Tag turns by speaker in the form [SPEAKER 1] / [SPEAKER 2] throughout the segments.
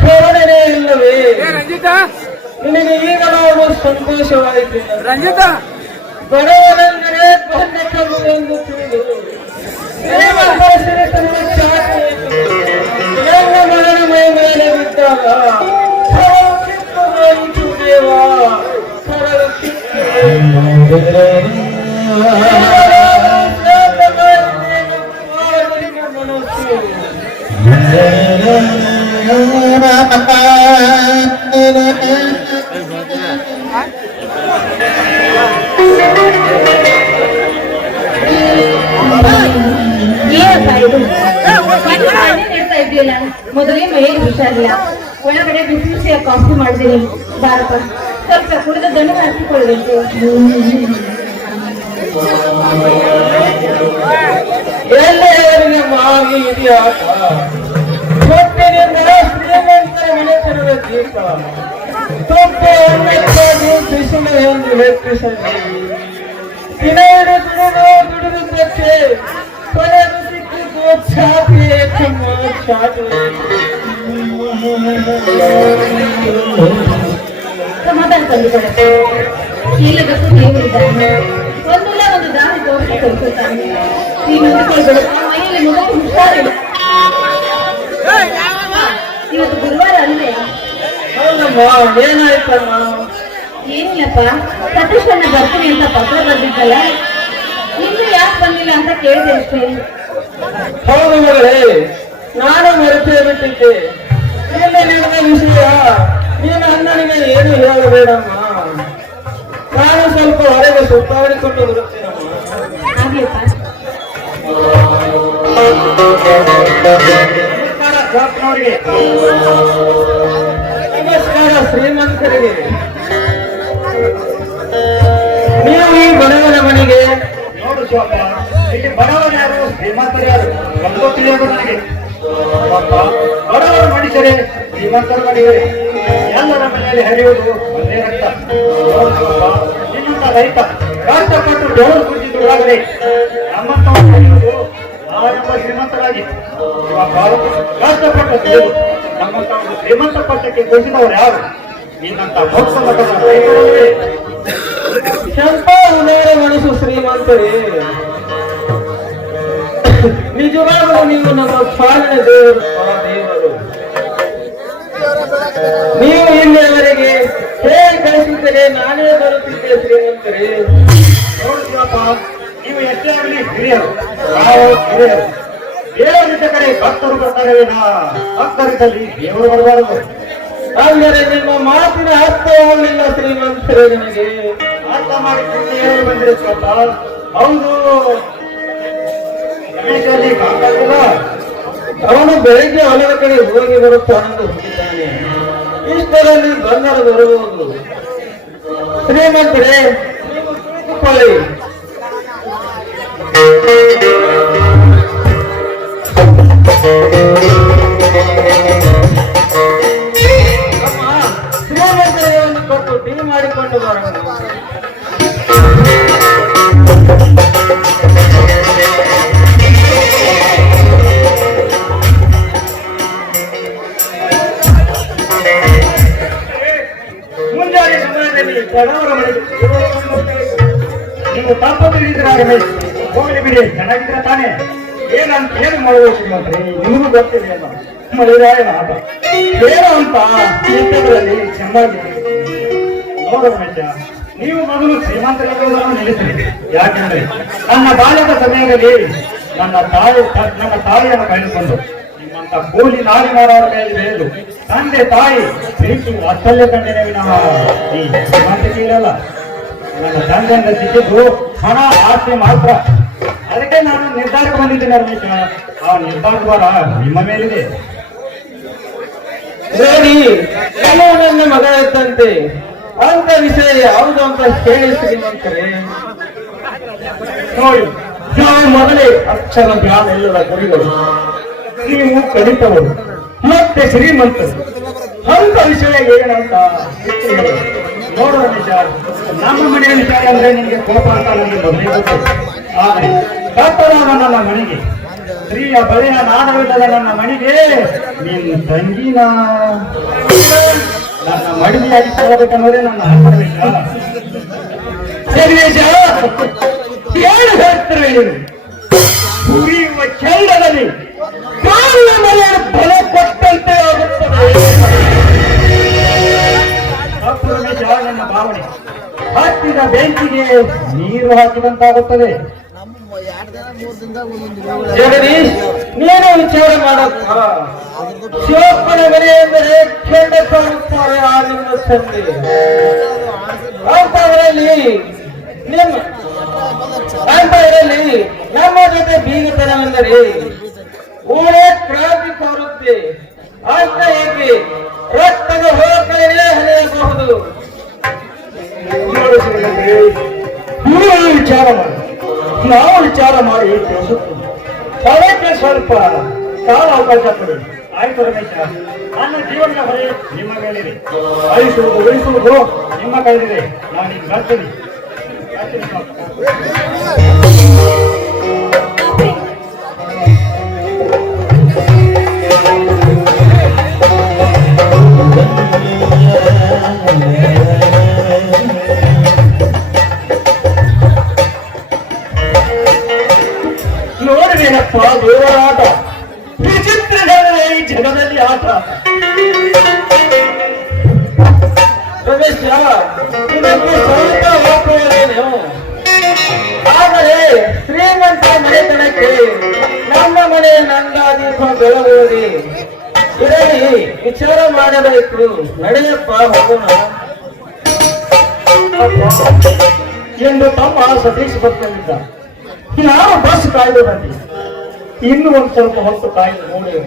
[SPEAKER 1] ಕರುಣೆನೇ ಇಲ್ಲವೇ ನಿನಗೆ ಈಗ ನಾವು ಸಂತೋಷವಾಯಿತು.
[SPEAKER 2] ರಂಜಿತಾ.
[SPEAKER 1] ಬಡವನೆಂದರೆ ಎಂದು ತಿಳಿದು. ಮಗನ ಮೈ ಮೇಲೆ ಬಿದ್ದಾಗ ದೇವ
[SPEAKER 3] ಕಾಫಿ ಮಾಡಿದ್ದೀನಿ ಭಾರತ ಸ್ವಲ್ಪ ಕುಡಿದ ದಣ್ಣು ಹಾಕಿಕೊಳ್ಳಬೇಕು
[SPEAKER 1] ಎಲ್ಲರಿಗೆ ಮಾವಿ ಇತಿಹಾಸ? ಶ್ರೀಮಂತರ ಮನೆತನದ ದೀಪ. ಅನ್ನಕ್ಕಾಗಿ ಬಿಸಿಲು ಎಂದು ಲೆಕ್ಕಿಸಲಿ. ದಿನವಿಡು ದುಡಿದು ದುಡಿದುದಕ್ಕೆ ಛಾತಿ
[SPEAKER 3] ಸಮಾಧಾನ ತಂದುಕೊಳ್ಳುತ್ತೆ ಇಲ್ಲದಕ್ಕೂ ದೇವರಿದ್ದಾನೆ ಒಂದಲ್ಲ ಒಂದು ದಾರಿ ತೋರಿಸಿ ಕೊಡ್ತಾನೆ ಈ ನಂಬಿಕೆಗಳು ಮೈಯಲ್ಲಿ ಮೊದಲು ಹುಷಾರಿಲ್ಲ. ಇವತ್ತು ಗುರುವಾರ ಅಲ್ಲೇ
[SPEAKER 1] ಹೌದಮ್ಮ ಏನಾಯ್ತಮ್ಮ
[SPEAKER 3] ಏನಿಲ್ಲಪ್ಪ ಸತೀಶಣ್ಣ ಬರ್ತೀನಿ ಅಂತ ಪತ್ರ ಬಂದಿದ್ದಲ್ಲ ಇನ್ನು ಯಾಕೆ ಬಂದಿಲ್ಲ ಅಂತ ಕೇಳಿದೆ ಅಷ್ಟೇ.
[SPEAKER 1] ಹೌದು ಮಗಳೇ ನಾನು ಮರೆತೇ ಬಿಟ್ಟಿದ್ದೆ. ನಿನ್ನೆ ನಡೆದ ವಿಷಯ. ನೀನು ಅಣ್ಣನಿಗೆ ಏನು ಹೇಳಬೇಡಮ್ಮ? ನಾನು ಸ್ವಲ್ಪ ಹೊರಗೆ ಸುತ್ತಾಡಿಕೊಂಡು ನಮಸ್ಕಾರ ಶ್ರೀಮಂತರಿಗೆ. ನೀವು ಈ ಬಡವನ ಮನೆಗೆ
[SPEAKER 4] ನೋಡು ಶಿವಪ್ಪ ಇಲ್ಲಿ ಬಡವರು ಯಾರು? ಶ್ರೀಮಂತರು ಯಾರು ಗೊತ್ತಿಲ್ಲ ನನಗೆ. ಬಡವರು ಮನುಷ್ಯರೇ ಶ್ರೀಮಂತರ ಮಾಡಿದರೆ ಎಲ್ಲರ ಮನೆಯಲ್ಲಿ ಹರಿಯುವುದು ಒಂದೇ ರಕ್ತ. ನಿನ್ನಂತ ರೈತ ಕಷ್ಟಪಟ್ಟು ಡೋರು ಕುಂಚಿದ್ದು ಒಳಗಡೆ ನಮ್ಮಂತ ಹರಿಯುವುದು ನಾವೆಂಬ ಶ್ರೀಮಂತರಾಗಿ. ಕಷ್ಟಪಟ್ಟು ನಮ್ಮಂತ ಒಂದು ಶ್ರೀಮಂತ ಪಟ್ಟಕ್ಕೆ ಕುಸಿದವರು ಯಾರು? ನಿನ್ನಂತ ಮೋಕ್ಷ ರೈತರಲ್ಲೇ
[SPEAKER 1] ಶಂಪ ಉದಯ ಮನಸ್ಸು ಶ್ರೀಮಂತರೇ. ನಿಜವಾಗಲೂ ನೀವು ನಮ್ಮ ಪಾಲನೆ ದೇವರು ದೇವರು. ನೀವು ಇಲ್ಲಿಯವರೆಗೆ ಹೇಗೆ ಕಳಿಸಿದ್ದರೆ ನಾನೇ ಬರುತ್ತಿದ್ದೆ ಶ್ರೀಮಂತರೇ?
[SPEAKER 4] ನೀವು ಎಷ್ಟೇ ಆಗಲಿ ಹಿರಿಯರು, ನಾವು ಹಿರಿಯರು. ದೇವರಿದ್ದ ಕಡೆ ಭಕ್ತರು ಬರ್ತಾರೆ ವಿನಃ. ಭಕ್ತರಿದ್ದಲ್ಲಿ ದೇವರು ಬರಬಾರದು
[SPEAKER 1] ಅಂದರೆ ನಿಮ್ಮ ಮಾತಿನ ಅರ್ಥ ಆಗಲಿಲ್ಲ ಶ್ರೀಮಂತರೇ ನನಗೆ
[SPEAKER 4] ಅರ್ಥ ಬಂದಿದೆ ಶಿವಪ್ಪ ಹೌದು. ರಮೇಶಲ್ಲಿ ಕಾಂತಾಗಿಲ್ಲ
[SPEAKER 1] ಅವನು ಬೆಳಿಗ್ಗೆ ಹೊಲದ ಕಡೆ ಹೋಗಿ ಬರುತ್ತಾನೆಂದು ಹೋಗಿದ್ದಾನೆ. ಇಷ್ಟರಲ್ಲಿ ಬಂದರು ಬರಬಹುದು ಶ್ರೀಮಂತರೇ ಅಮ್ಮ, ಶ್ರೀಮಂತರಿಗೆ ಒಂದು ಕೊಟ್ಟು ಟೀ ಮಾಡಿಕೊಂಡು ಬರೋಣ.
[SPEAKER 4] ನೀವು ತಪ್ಪ ತಿಳಿದಿರ ರಮೇಶ್ ಹೋಗಲಿ ಬಿಡಿ, ಚೆನ್ನಾಗಿದ್ರೆ ತಾನೇ. ಏನಂತ ಏನು ಮಾಡಬೇಕು ಶ್ರೀಮಂತ್ರಿ ನಿಮಗೂ ಗೊತ್ತಿದೆ ಅಲ್ಲ ಮಳೆರಾಯನ ಆಟ ಏನು ಅಂತ ಚಿಂತೆಗಳಲ್ಲಿ ಚೆನ್ನಾಗಿದೆ ನೋಡು ನೀವು ಮೊದಲು ಶ್ರೀಮಂತರಾಗುವುದನ್ನು ನಿಲ್ಲಿಸಿ ಯಾಕೆಂದ್ರೆ ನನ್ನ ಬಾಲ್ಯದ ಸಮಯದಲ್ಲಿ ನನ್ನ ತಾಯಿ ನನ್ನ ತಾಯಿಯನ್ನು ಕಳೆದುಕೊಂಡು ನಿಮ್ಮಂತ ಕೂಲಿ ನಾಡಿ ಮಾರಾಟ ಮೇಲೆ ಬೆಳೆದು ತಂದೆ ತಾಯಿ ಪ್ರೀತಿ ವಾತ್ಸಲ್ಯ ಕಂಡಿನ ವಿನಃ. ಈ ಶ್ರೀಮಂತಿಕೆ ಇರಲ್ಲ. ನನ್ನ ಸಿಕ್ಕಿದ್ದು ಹಣ ಆಸ್ತಿ ಮಾತ್ರ. ಅದಕ್ಕೆ ನಾನು ನಿರ್ಧಾರಕ್ಕೆ ಬಂದಿದ್ದೇನೆ ರಮೇಶ ಆ ನಿರ್ಧಾರ ದ್ವಾರ ನಿಮ್ಮ ಮೇಲಿದೆ.
[SPEAKER 1] ನೋಡಿ ನನ್ನ ಮಗ ಇದ್ದಂತೆ. ಅಂತ ವಿಷಯ ಯಾವುದು ಅಂತ ಹೇಳಿ ಶ್ರೀಮಂತರೇ.
[SPEAKER 4] ನೋಡಿ ನಾವು ಮೊದಲೇ ಅಕ್ಷರ ಜ್ಞಾನ ಎಲ್ಲರ ಗುರಿಗಳು ನೀವು ಕಡಿತವರು ಮತ್ತೆ ಶ್ರೀಮಂತರು. ಅಂತ ವಿಷಯ ಏನಂತ ನೋಡು ನಮ್ಮ ಮನೆಯ ವಿಷಯ ಅಂದ್ರೆ ನಿಮಗೆ ಕೋಪ ಅಂತ ನನಗೆ ಗೊತ್ತು ನನ್ನ ಮನೆಗೆ, ಸ್ತ್ರೀಯ ನನ್ನ ಮನೆಗೆ, ನಿನ್ನ ತಂಗಿನ ನನ್ನ ಮಡಿಮೆಯಾಗಿ ತಗೋಬೇಕನ್ನೋದೇ ನನ್ನ ಏನು ಚಂದದಲ್ಲಿ ಕಾಲಿನ ಮನೆಯ ಬಲ ಕೊಟ್ಟಂತೆ ಭಾವನೆ. ಹತ್ತಿದ ಬೆಂಕಿಗೆ ನೀರು ಹಾಕಿದಂತಾಗುತ್ತದೆ.
[SPEAKER 1] ಜಗದೀಶ್, ನೀನು ವಿಚಾರ ಮಾಡತ್ತ ಶಿವಪ್ಪನ ಮನೆ ಎಂದರೆ ಕೆಂಡ ಕಾಣುತ್ತಾರೆ ಆ ನಿನ್ನ ತಂದೆ ಅಂತವರಲ್ಲಿ ನಿಮ್ಮ ಅಂತವರಲ್ಲಿ ನಮ್ಮ ಜೊತೆ ಬೀಗತನವೆಂದರೆ ಊರೇ ಕ್ರಾಂತಿ ತೋರುತ್ತೆ ಅಂತ ಏಕೆ? ರಕ್ತದ ಹೋಗಲೇ ಹರಿಯಬಹುದು.
[SPEAKER 4] ನೀವು ವಿಚಾರ ಮಾಡಿ. ನಾವು ವಿಚಾರ ಮಾಡಿ ತಿಳಿಸುತ್ತೇವೆ. ಅದಕ್ಕೆ ಸ್ವಲ್ಪ ಕಾಲ ಅವಕಾಶ ಕೊಡಿ. ಆಯ್ತು ರಮೇಶ. ನನ್ನ ಜೀವನದ ನಿಮ್ಮ ಕೈಲಿದೆ ಅಳಿಸುವುದು ಉಳಿಸುವುದು ನಿಮ್ಮ ಕೈಲಿದೆ. ನಾನು ಬರ್ತೀನಿ
[SPEAKER 1] ಮಾಡಬೇಕು ನಡೆಯಪ್ಪ, ಹೋಗೋಣ.
[SPEAKER 4] ಎಂದು ತಮ್ಮ ಸತೀಶ್ ಬರ್ತಿದ್ದ ನಾನು ಬಸ್ ಕಾಯ್ದು ಬಂದೆ. ಇನ್ನು ಒಂದು ಸ್ವಲ್ಪ ಹೊತ್ತು ಕಾಯ್ದು ನೋಡಿ.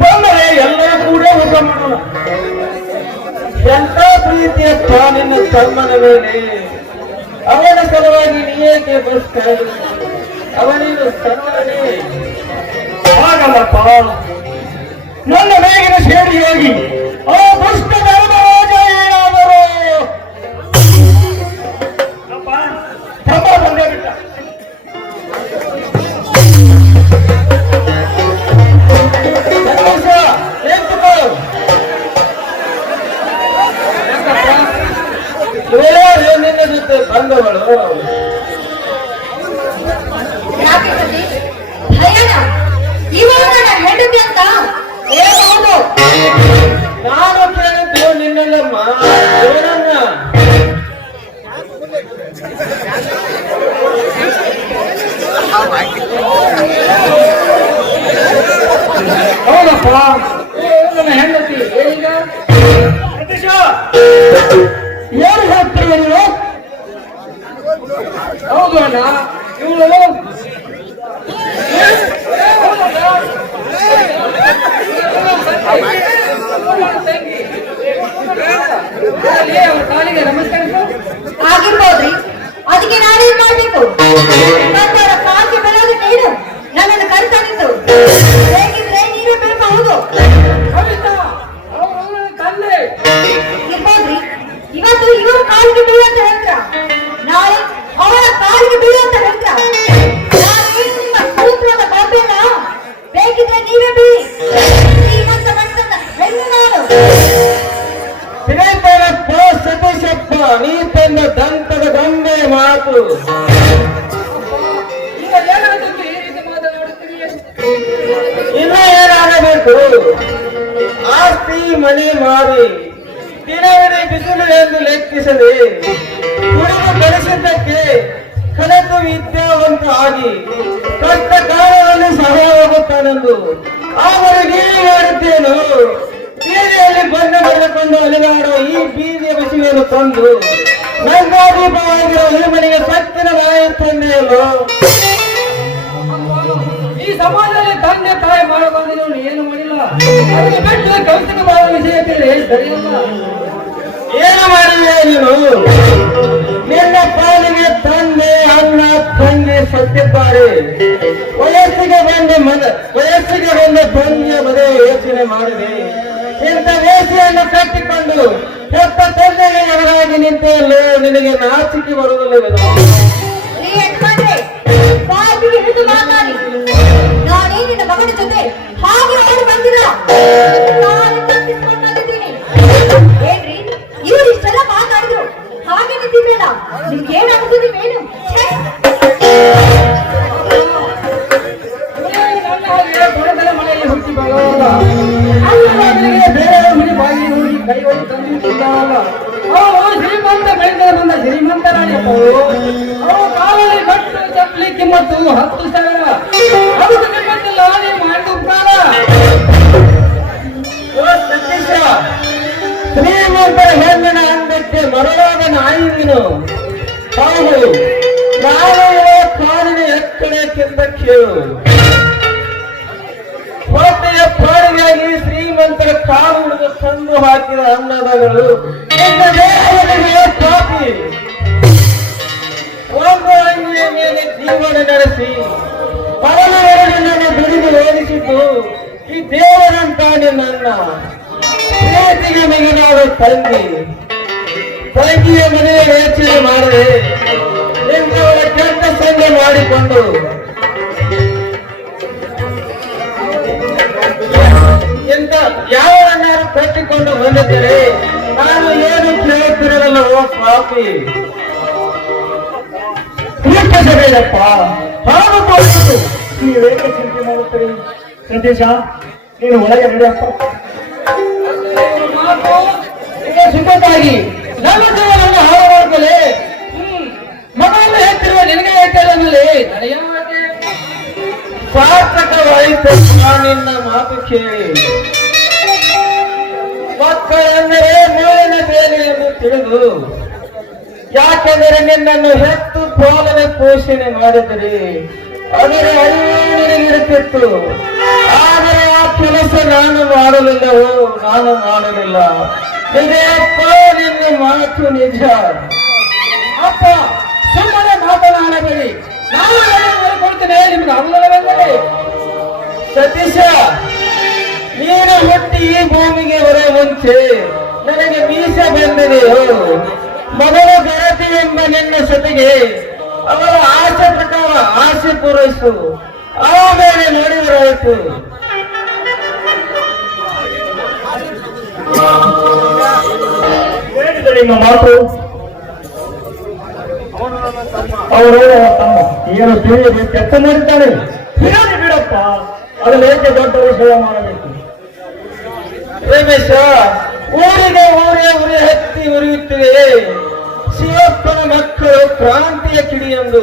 [SPEAKER 4] ಬಂದರೆ ಎಲ್ಲರೂ ಕೂಡ ಊಟ ಮಾಡೋಣ.
[SPEAKER 1] ಎಂತ ಪ್ರೀತಿಯ ನಿನ್ನ ತಮ್ಮನ ಮೇಲೆ. ಅವನ ಸಲುವಾಗಿ ನೀಯೇಕೆ ಬಸ್ ಕಾಯ್ದು ಅವನಿಗೆ ಸನ್ಮಾನೇ
[SPEAKER 4] ಹಾಗಲ್ಲಪ್ಪ. ನನ್ನ ಮೇಗಿನ ಸೇಡಿ ಹೋಗಿ. ಆ ದುಷ್ಟ
[SPEAKER 1] ಕುಡಿದು ಬೆಳೆಸಿದ್ದಕ್ಕೆ ಕಲಿತು ವಿದ್ಯಾವಂತ ಆಗಿ ಕಷ್ಟ ಕಾಲದಲ್ಲಿ ಸಹಾಯವಾಗುತ್ತಾನೆಂದು ಅವರಿಗೆ ಹೇಳುತ್ತೇನು? ಬೀದಿಯಲ್ಲಿ ಬಂದ ಬೆಳೆಕೊಂಡು ಅಲೆದಾಡೋ ಈ ಬೀದಿಯ ಬಿಸಿಲನ್ನು ತಂದು ನಂದಾದೀಪವಾಗಿರುವ ಈ ಮನೆಗೆ ಸತ್ತಿನ ಬಾಯಿ ತಂದೆಯಲ್ಲೋ?
[SPEAKER 2] ಈ ಸಮಾಜದಲ್ಲಿ ತಂದೆ ತಾಯಿ ಮಾಡಬಾರದು ಏನು ಮಾಡಿಲ್ಲ? ಅದನ್ನು ಬಿಟ್ಟು ಕೌತುಕ ಮಾಡುವ ವಿಷಯದಲ್ಲಿ ಸರಿಯಲ್ಲ?
[SPEAKER 1] ಏನು ಮಾಡಿದೆ ನೀನು? ನಿನ್ನ ಪಾಲಿಗೆ ತಂದೆ, ಅಣ್ಣ, ತಂದೆ ಸತ್ತಿದ್ದಾರೆ. ವಯಸ್ಸಿಗೆ ಬಂದ ಮದ ವಯಸ್ಸಿಗೆ ಬಂದ ತಂದೆಯ ಮದುವೆ ಯೋಚನೆ ಮಾಡಿದೆ. ಇಂಥ ವೇಷಿಯನ್ನು ಕಟ್ಟಿಕೊಂಡು ಹೆತ್ತ ತಂದೆಗೆ ಎದುರಾಗಿ ಲೋ ನಿನಗೆ ನಾಚಿಕೆ ಬರುವುದಿಲ್ಲವೇ
[SPEAKER 3] ನೀ ಯಜಮಾನ್ರೆ ಬಾಯಿಗೆ ಹಿಡಿದು ಮಾತಾಡಿ. ನಾನೇ
[SPEAKER 2] ಬಂದ ಶ್ರೀಮಂತರಾಣಿಯಪ್ಪ ನಿಮ್ಗೆ ಕಾಲಲ್ಲಿ ಕಟ್ಟು ಚಪ್ಪಲಿ ಕಿಮ್ಮತ್ತು ಹತ್ತು
[SPEAKER 1] ಸತೀಶ ಶ್ರೀಮಂತರ ಹೆಣ್ಣಿನ ಅಂದಕ್ಕೆ ಮರವಾದ ನಾಯಿ ನೀನು ಹೌದು ನಾನು ಕಾಡಿನ ಎತ್ತರಕ್ಕಿಂತ ಕೇಳು ಹೊಟ್ಟೆಯ ಪಾಡಿಗಾಗಿ ಶ್ರೀಮಂತರ ಕಾಲು ಹಿಡಿದು ತಂದು ಹಾಕಿದ ಅನ್ನದಗಳು. ನಿನ್ನ ದೇಹದಲ್ಲಿರುವ ಪಾಪಿ ಒಂದು ಅಂಗಿಯ ಮೇಲೆ ಜೀವನ ನಡೆಸಿ ಪರಮವರನನ್ನು ದುಡಿದು ಓದಿಸಿದ್ದು ಈ ದೇವರಂತಾನೆ ನನ್ನ. ಪ್ರೀತಿಗೆ ಮಿಗಿಲಾದ ತಂಗಿ ತಂಗಿಯ ಮನೆಯ ಯೋಚನೆ ಮಾಡದೆ ನಿಮ್ಮವರ ಕೆಟ್ಟ ಸಂಜೆ ಮಾಡಿಕೊಂಡು ಎಂತ ಯಾವನ್ನಾರು ಕಟ್ಟಿಕೊಂಡು ಬಂದಿದ್ದರೆ ನಾನು ಏನು ಕೇಳುತ್ತಿರಲಿಲ್ಲ ಓ ಸ್ವಾಮಿ
[SPEAKER 4] ಪ್ರೀತಿಸಬೇಡಪ್ಪ ಹಾಗೆ ತೋರಿಸಿತು ನೀವೇಕೆ ಚಿಂತೆ ಮಾಡುತ್ತೀರಿ ಸಂದೇಶ ನೀನು ಒಳಗೆ ನಡೆಯಪ್ಪ
[SPEAKER 2] ನಿಮಗೆ ಸುಖಕ್ಕಾಗಿ. ನನ್ನ ಜೀವನವನ್ನು ಹಾಳು ಮಾಡ್ಕೊಳ್ಳಿ ಮಗವನ್ನು ಹೇಳ್ತಿರುವ ನಿನಗೆ ಹೇಳ್ತಾರೆ ಮಾತೆ.
[SPEAKER 1] ಸಾರ್ಥಕವಾಯಿತು ನಿನ್ನ ಮಾತು ಕೇಳಿ ಮಕ್ಕಳೆಂದರೆ ಮೇಲಿನ ಬೇಲಿ ಎಂದು ತಿಳಿದು ಯಾಕೆಂದರೆ ನಿನ್ನನ್ನು ಹೆತ್ತು ಪಾಲನೆ ಪೋಷಣೆ ಮಾಡಿದರೆ ಅದರ ಅರಿವು ನಿನಗಿರುತ್ತಿತ್ತು ಆದರೆ ಆ ಕೆಲಸ ನಾನು ಮಾಡಲಿಲ್ಲವೋ? ನಾನು ಮಾಡಲಿಲ್ಲ. ನಿಜಪ್ಪ ನಿನ್ನ ಮಾತು ನಿಜ.
[SPEAKER 2] ಅಪ್ಪ, ಸುಮ್ಮನೆ ಮಾತನಾಡಬೇಡಿ. ನಾನು ಹೇಳ್ಕೊಳ್ತೇನೆ ನಿಮ್ಗೆ ಅನುದಾನವೆಂದರೆ
[SPEAKER 1] ಸತೀಶ, ನೀನು ಹುಟ್ಟಿ ಈ ಭೂಮಿಗೆ ಬರುವ ಮುಂಚೆ ನನಗೆ ಮೀಸ ಬಂದಿದೆಯೋ ಮೊದಲ ಗೆಳತಿ ಎಂಬ ನಿನ್ನ ಸತಿಗೆ ಅವರ ಆಸೆ ಪ್ರಕಾರ ಆಸೆ ಪೂರೈಸು. ಆಮೇಲೆ ನೋಡಿದರಾಯಿತು
[SPEAKER 4] ನಿಮ್ಮ ಮಾತು ಅವರು ಏನು ತಿಳಿಯದೆ ಕೆಟ್ಟ ಮಾಡಿದ್ದಾರೆ ಹೇಳಿ ಬಿಡಪ್ಪ, ಅದನ್ನ ಏಕೆ ದೊಡ್ಡ ವಿಷಯ ಮಾಡಬೇಕು?
[SPEAKER 1] ರಮೇಶ, ಊರಿಗೆ ಊರೇ ಉರಿ ಹತ್ತಿ ಉರಿಯುತ್ತಿವೆ. ಶಿವಪ್ಪನ ಮಕ್ಕಳು ಕ್ರಾಂತಿಯ ಕಿಡಿಯೊಂದು.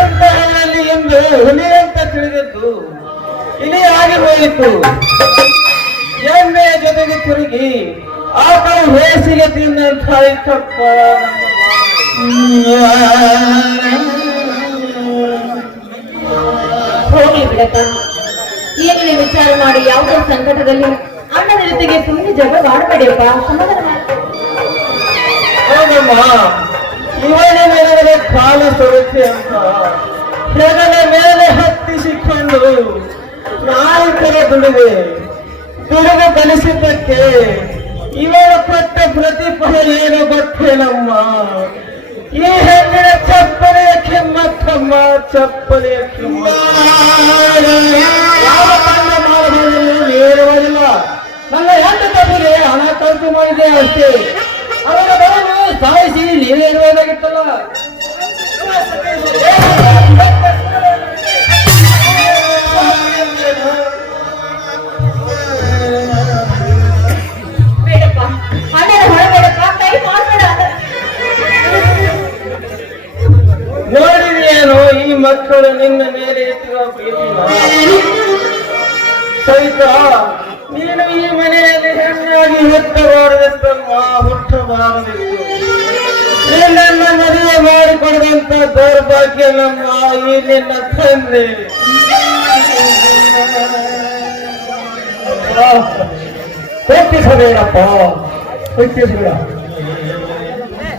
[SPEAKER 1] ಅಂತಹದಲ್ಲಿ ಎಂದು ಹುಲಿ ಅಂತ ತಿಳಿದದ್ದು. ಇಲಿಯಾಗಿ ಹೋಯಿತು. ಎಮ್ಮೆಯ ಜೊತೆಗೆ ತಿರುಗಿ ಆಕಳು ಬೇಸಿಗೆ ತಿನ್ನಂತ ಇತ್ತಪ್ಪ
[SPEAKER 3] ಹೋಗಿ ಬಿಡಪ್ಪ. ನೀವು ವಿಚಾರ ಮಾಡಿ ಯಾವುದೋ ಸಂಕಟದಲ್ಲಿ? ಅಣ್ಣನ ಜೊತೆಗೆ ಸುಮ್ಮನೆ ಜಗಳ ಮಾಡಬೇಡಿಯಪ್ಪ ಸಮಾಧಾನ.
[SPEAKER 1] ಹೌದಮ್ಮ ಇವನ ಮೇಲೆ ಕಾಲ ಸೊರತೆ ಅಂತ. ಹೆಗಲ ಮೇಲೆ ಹತ್ತಿಸಿಕೊಂಡು ನಾಲ್ಕರ ದುಡಿದೆ. ದುಡಿದು ಕಲಿಸಿದ್ದಕ್ಕೆ ಇವರು ಪಟ್ಟ ಪ್ರತಿಫಲ ಏನು ಗೊತ್ತೇನಮ್ಮ ಈ ಹೆಣ್ಣಿನ ಚಪ್ಪಲೆಯ ಕೆಮ್ಮತ್ತಮ್ಮ ಚಪ್ಪಲೆಯ ಕೆಮ್ಮತ್ತ ಯಾವ ಕಣ್ಣ ಮಾಡಬಾರದು ಹೇಳುವುದಿಲ್ಲ.
[SPEAKER 2] ನನ್ನ ಹೆಣ್ಣು ತಪ್ಪಿಗೆ ಹಣ ಖರ್ಚು ಮಾಡಿದೆ ಅಷ್ಟೇ. ಅವರ ಬರಲು ಸಾಯಿಸಿ ನೀವೇ
[SPEAKER 1] ನೋಡಿದೆಯೇನು ಈ ಮಕ್ಕಳು ನಿನ್ನ ಮೇಲೆ ಸಹಿತ ನೀನು ಈ ಮನೆಯಲ್ಲಿ ಹೆಣ್ಣಾಗಿ ಹುಟ್ಟಬಾರದಿತ್ತಮ್ಮ ಹುಟ್ಟಬಾರದಿತ್ತು. ನಿನ್ನನ್ನು ಮದುವೆ ಮಾಡಿಕೊಡುವಂತ ದೌರ್ಭಾಗ್ಯ ನಮ್ಮ ಈ ನಿನ್ನ ತಂದೆ.
[SPEAKER 4] ಪ್ರೀತಿಸಬೇಡಪ್ಪ ಪ್ರೀತಿಸಬೇಡ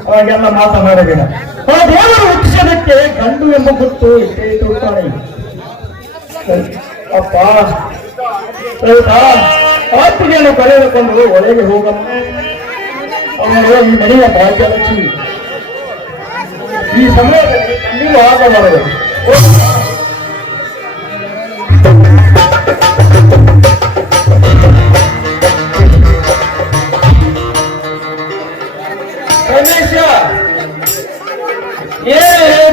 [SPEAKER 4] ಅವಾಗೆಲ್ಲ ಮಾತನಾಡಬೇಡ. ದೇವರು ಹುಟ್ಟಿಸೋದಕ್ಕೆ ಗಂಡು ಎಂಬ ಗೊತ್ತು ಇಟ್ಟೇ ಇಟ್ಟಿರ್ತಾನೆ ಅಪ್ಪ ಆಸ್ತಿಗೆಯನ್ನು ಕಳೆದುಕೊಂಡು ಒಳಗೆ ಹೋಗಮ್ಮ. ಅವನು ಈ ಮನೆಯ ಭಾಗ್ಯಲಕ್ಷ್ಮಿ. ಈ ಸಮಯದಲ್ಲಿ ನೀವು ಆಗಬಾರದು.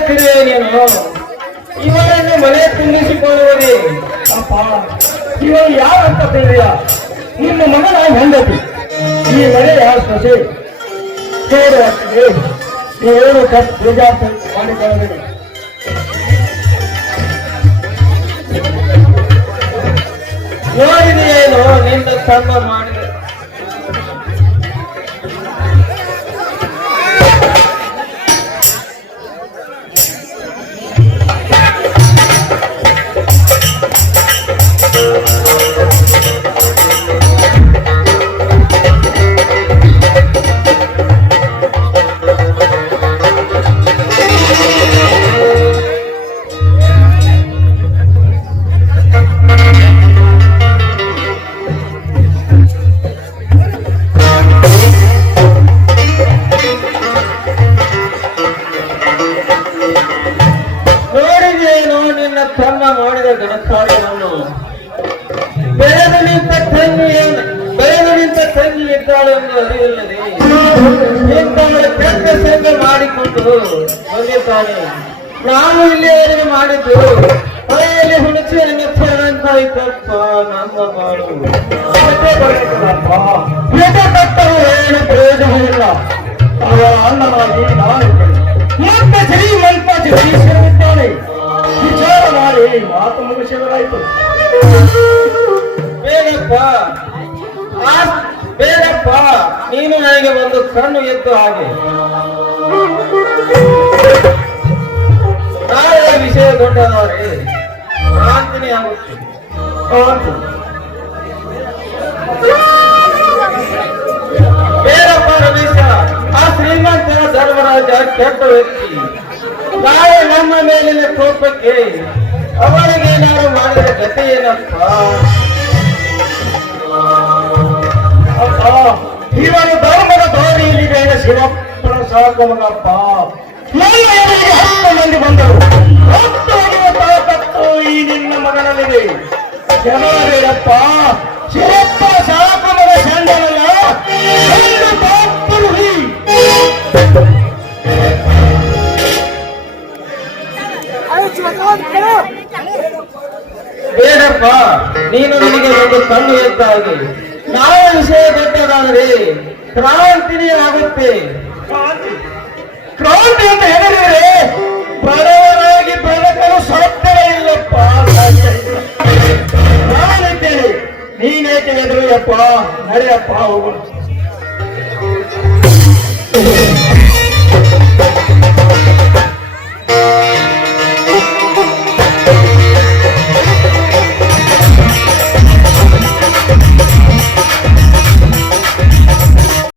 [SPEAKER 1] ಮಾಡುತ್ತಿರುವೆ ನೀನು. ಇವರನ್ನು ಮನೆ ತುಂಬಿಸಿಕೊಳ್ಳುವುದೇ
[SPEAKER 4] ಅಪ್ಪ ಇವನು ಯಾರಂತ ತಿಳಿಯ ನಿಮ್ಮ ಮಗನ ಹೆಂಡತಿ. ಈ ಮನೆಯ ಸೊಸೆ. ಸೇರು ಅತ್ತಿಗೆ ನೀವೇನು ಕಟ್ ಪೂಜಾ ಮಾಡಿಕೊಳ್ಳಬೇಡಿ.
[SPEAKER 1] ನೋಡಿದೆಯೇನು ನಿನ್ನ ತಮ್ಮ ಮಾಡಿದ
[SPEAKER 4] ಮತ್ತೆ ಶ್ರೀಮಂತ ಜಗದೀಶನಿದ್ದಾನೆ ವಿಚಾರ ಮಾಡಿ ಮಾತು ಮುಗಿಸಿದರಾಯಿತು
[SPEAKER 1] ಬೇಡಪ್ಪ ಬೇಡಪ್ಪ ನೀನು ನನಗೆ ಒಂದು ಕಣ್ಣು ಎದ್ದು ಹಾಗೆ. ನಾಳೆ ವಿಷಯ ದೊಡ್ಡದಾದ್ರೆ ಪ್ರಾರ್ಥನೆ. ಆಗುತ್ತೆ ಶ್ರೀಮಂತ ಧರ್ಮರಾಜ ಕೆಟ್ಟ ವ್ಯಕ್ತಿ. ನಾಳೆ ನಮ್ಮ ಮೇಲಿನ ಕೋಪಕ್ಕೆ ಅವಳಿಗೆ ನಾನು ಮಾಡಿದ ಗತಿ ಏನಪ್ಪ?
[SPEAKER 4] ಇವನು ಧರ್ಮದ ದಾರಿಯಲ್ಲಿ ಬೇಡ ಶಿವಪ್ಪನ ಸಾಕಮಗಪ್ಪ ಹತ್ತು ಮಂದಿ ಬಂದರು. ಹತ್ತು ತಾಕತ್ತು ಈ ನಿನ್ನ ಮಗನಲ್ಲಿದೆ. ಬೇಡಪ್ಪ ಶಿವಪ್ಪ ಸಾಕಮಗ ಒಂದು ಪಾಪರು ಹೀ.
[SPEAKER 1] ಬೇಡಪ್ಪ, ನೀನು ನನಗೆ ಒಂದು ಕಣ್ಣು ಎದ್ದ ಯಾವ ವಿಷಯ ದೊಡ್ಡದಾದರೆ ಕ್ರಾಂತಿನೇ ಆಗುತ್ತೆ.
[SPEAKER 4] ಕ್ರಾಂತಿ ಅಂತ ಹೆದರಿದರೆ ಬಡವರಾಗಿ ಬದುಕಲು ಸಾಧ್ಯ ಇಲ್ಲಪ್ಪ. ನಾನಿದ್ದೇನೆ, ನೀನೇಕೆ ಎದುರಿಯಪ್ಪ ನಡೆಯಪ್ಪ ಹೋಗೋಣ Thank.